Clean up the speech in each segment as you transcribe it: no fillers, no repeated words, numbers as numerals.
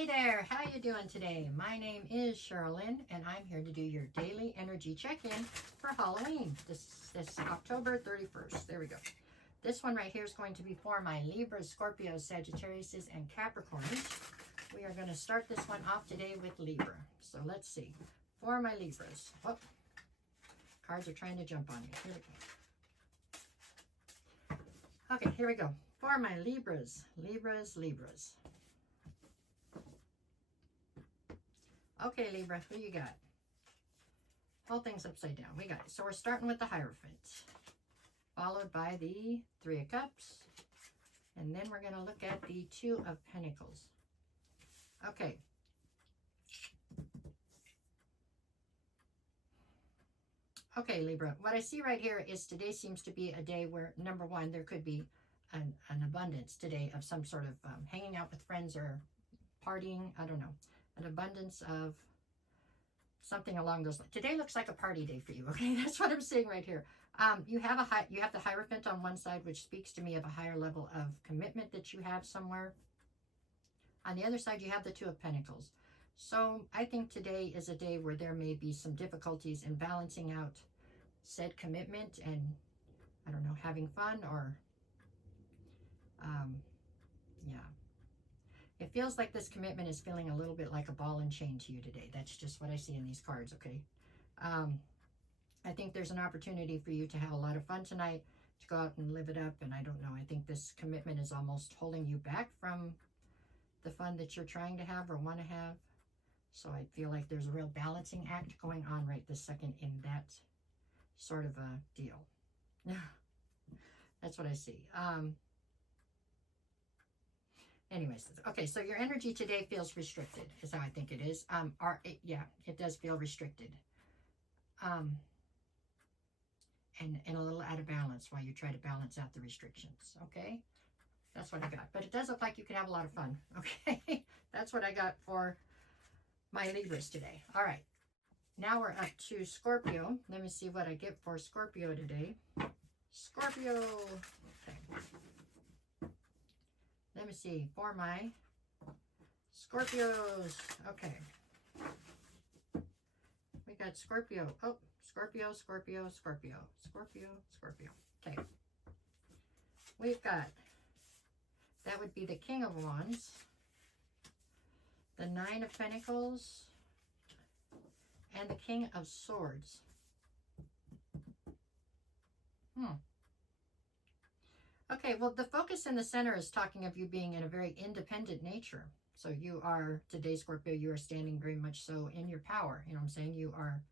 Hey there, how you doing today? My name is Sherilyn, and I'm here to do your daily energy check-in for Halloween. This October 31st. There we go. This one right here is going to be for my Libra, Scorpio, Sagittarius, and Capricorns. We are going to start this one off today with Libra. So let's see. For my Libras. Oh, cards are trying to jump on me. Here we go. Okay, here we go. For my Libras. Okay, Libra, who you got? Whole thing's upside down. We got it. So we're starting with the Hierophant, followed by the Three of Cups, and then we're going to look at the Two of Pentacles. Okay. Okay, Libra, what I see right here is today seems to be a day where, number one, there could be an abundance today of some sort of hanging out with friends or partying. I don't know. An abundance of something along those lines. Today looks like a party day for you. Okay, that's what I'm seeing right here. You have the Hierophant on one side, which speaks to me of a higher level of commitment that you have somewhere. On the other side, you have the Two of Pentacles. So I think today is a day where there may be some difficulties in balancing out said commitment and, I don't know, having fun or, yeah. It feels like this commitment is feeling a little bit like a ball and chain to you today. That's just what I see in these cards, okay? I think there's an opportunity for you to have a lot of fun tonight, to go out and live it up, and I don't know. I think this commitment is almost holding you back from the fun that you're trying to have or want to have. So I feel like there's a real balancing act going on right this second in that sort of a deal. That's what I see. Anyways, okay, so your energy today feels restricted, is how I think it is. Yeah, it does feel restricted. And a little out of balance while you try to balance out the restrictions, okay? That's what I got. But it does look like you can have a lot of fun, okay? That's what I got for my Libras today. All right, now we're up to Scorpio. Let me see what I get for Scorpio today. Scorpio, okay. Let me see, for my Scorpios. Okay. We got Scorpio. Oh, Scorpio. Okay. We've got, that would be the King of Wands, the Nine of Pentacles, and the King of Swords. Okay, well, the focus in the center is talking of you being in a very independent nature. So you are, today, Scorpio, you are standing very much so in your power. You know what I'm saying? You are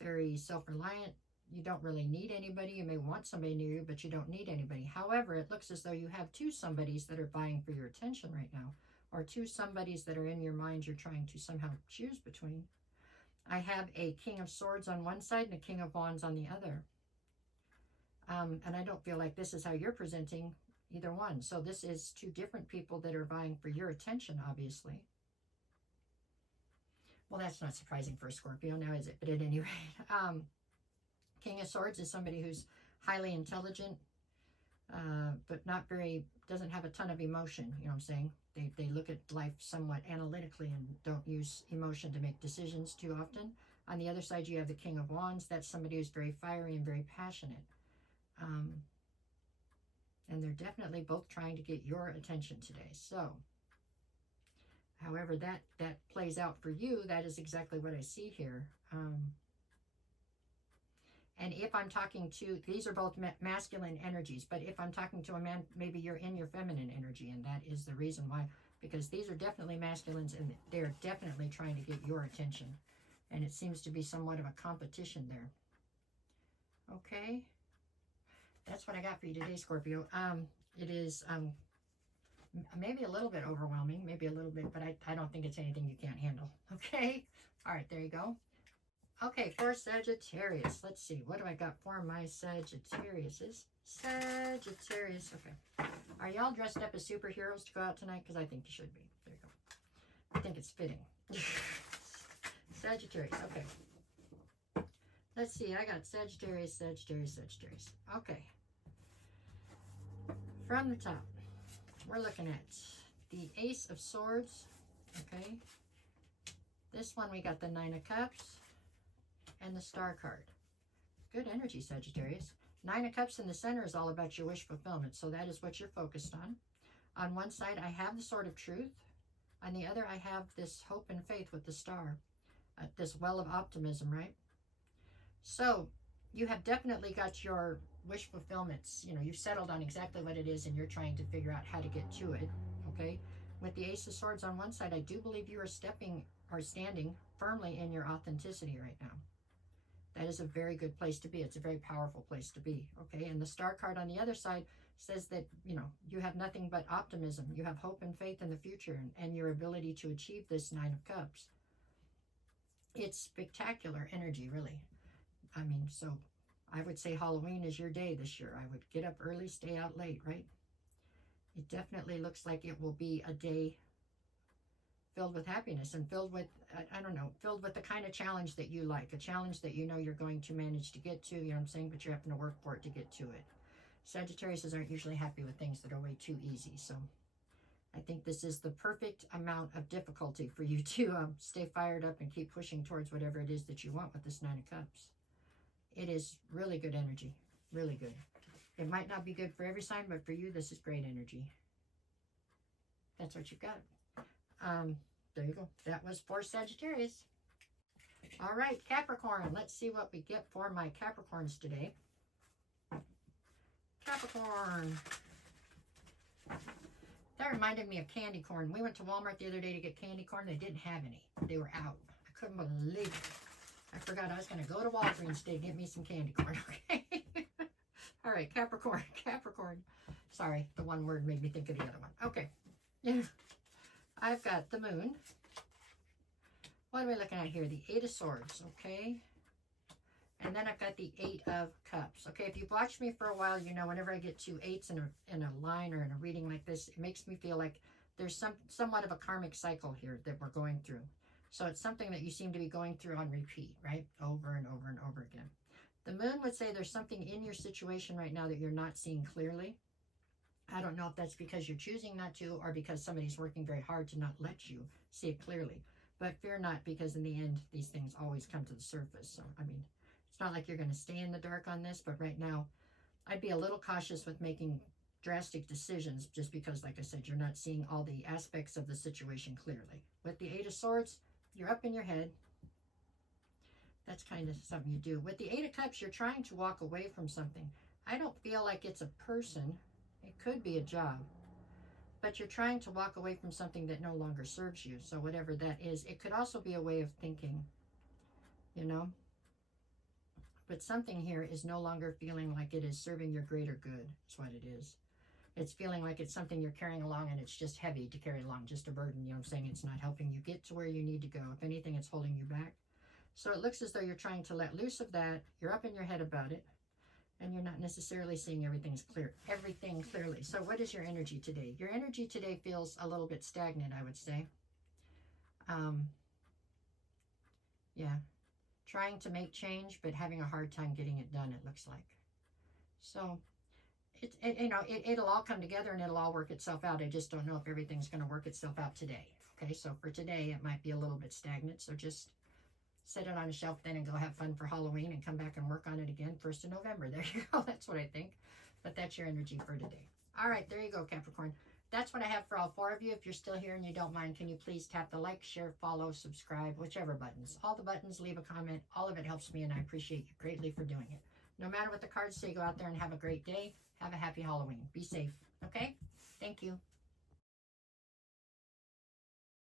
very self-reliant. You don't really need anybody. You may want somebody near you, but you don't need anybody. However, it looks as though you have two somebodies that are vying for your attention right now, or two somebodies that are in your mind you're trying to somehow choose between. I have a King of Swords on one side and a King of Wands on the other. And I don't feel like this is how you're presenting either one. So this is two different people that are vying for your attention, obviously. Well, that's not surprising for a Scorpio now, is it? But at any rate, King of Swords is somebody who's highly intelligent, but not very, doesn't have a ton of emotion, you know what I'm saying? They look at life somewhat analytically and don't use emotion to make decisions too often. On the other side, you have the King of Wands. That's somebody who's very fiery and very passionate. And they're definitely both trying to get your attention today. So, however that plays out for you, that is exactly what I see here. And if I'm talking to, these are both masculine energies, but if I'm talking to a man, maybe you're in your feminine energy, and that is the reason why, because these are definitely masculines, and they're definitely trying to get your attention. And it seems to be somewhat of a competition there. Okay. That's what I got for you today, Scorpio. It is maybe a little bit overwhelming, maybe a little bit, but I don't think it's anything you can't handle. Okay? All right, there you go. Okay, for Sagittarius. Let's see. What do I got for my Sagittariuses? Sagittarius. Okay. Are y'all dressed up as superheroes to go out tonight? Because I think you should be. There you go. I think it's fitting. Sagittarius. Okay. Let's see. I got Sagittarius. Okay. From the top, we're looking at the Ace of Swords Okay. This one we got the Nine of Cups and the Star card. Good energy, Sagittarius. Nine of Cups in the center is all about your wish fulfillment, so that is what you're focused on. On one side, I have the Sword of Truth. On the other, I have this hope and faith with the Star, this well of optimism, right? So you have definitely got your wish fulfillments. You know, you've settled on exactly what it is, and you're trying to figure out how to get to it, okay? With the Ace of Swords on one side, I do believe you are standing firmly in your authenticity right now. That is a very good place to be. It's a very powerful place to be, okay? And the Star card on the other side says that, you know, you have nothing but optimism. You have hope and faith in the future and your ability to achieve this Nine of Cups. It's spectacular energy, really. I mean, so I would say Halloween is your day this year. I would get up early, stay out late, right? It definitely looks like it will be a day filled with happiness and filled with, I don't know, filled with the kind of challenge that you like, a challenge that you know you're going to manage to get to, you know what I'm saying, but you're having to work for it to get to it. Sagittariuses aren't usually happy with things that are way too easy, so I think this is the perfect amount of difficulty for you to stay fired up and keep pushing towards whatever it is that you want with this Nine of Cups. It is really good energy, really good. It might not be good for every sign, but for you, this is great energy. That's what you've got. There you go. That was for Sagittarius. All right, Capricorn. Let's see what we get for my Capricorns today. Capricorn. That reminded me of candy corn. We went to Walmart the other day to get candy corn. They didn't have any. They were out. I couldn't believe it. I forgot I was going to go to Walgreens today to get me some candy corn. Okay. All right, Capricorn. Capricorn. Sorry, the one word made me think of the other one. Okay. Yeah. I've got the Moon. What are we looking at here? The Eight of Swords, okay? And then I've got the Eight of Cups. Okay, if you've watched me for a while, you know whenever I get two eights in a line or in a reading like this, it makes me feel like there's somewhat of a karmic cycle here that we're going through. So it's something that you seem to be going through on repeat, right? Over and over and over again. The Moon would say there's something in your situation right now that you're not seeing clearly. I don't know if that's because you're choosing not to or because somebody's working very hard to not let you see it clearly. But fear not, because in the end, these things always come to the surface. So, I mean, it's not like you're going to stay in the dark on this, but right now, I'd be a little cautious with making drastic decisions just because, like I said, you're not seeing all the aspects of the situation clearly. With the Eight of Swords, you're up in your head. That's kind of something you do. With the Eight of Cups, you're trying to walk away from something. I don't feel like it's a person. It could be a job. But you're trying to walk away from something that no longer serves you. So whatever that is, it could also be a way of thinking, you know. But something here is no longer feeling like it is serving your greater good. That's what it is. It's feeling like it's something you're carrying along and it's just heavy to carry along, just a burden. You know what I'm saying? It's not helping you get to where you need to go. If anything, it's holding you back. So it looks as though you're trying to let loose of that. You're up in your head about it. And you're not necessarily seeing everything clearly. So what is your energy today? Your energy today feels a little bit stagnant, I would say. Yeah. Trying to make change, but having a hard time getting it done, it looks like. So, it'll all come together and it'll all work itself out. I just don't know if everything's going to work itself out today. Okay, so for today, it might be a little bit stagnant. So just set it on a shelf then and go have fun for Halloween and come back and work on it again 1st of November. There you go. That's what I think. But that's your energy for today. All right, there you go, Capricorn. That's what I have for all four of you. If you're still here and you don't mind, can you please tap the like, share, follow, subscribe, whichever buttons. All the buttons, leave a comment. All of it helps me, and I appreciate you greatly for doing it. No matter what the cards say, go out there and have a great day. Have a happy Halloween. Be safe, okay? Thank you.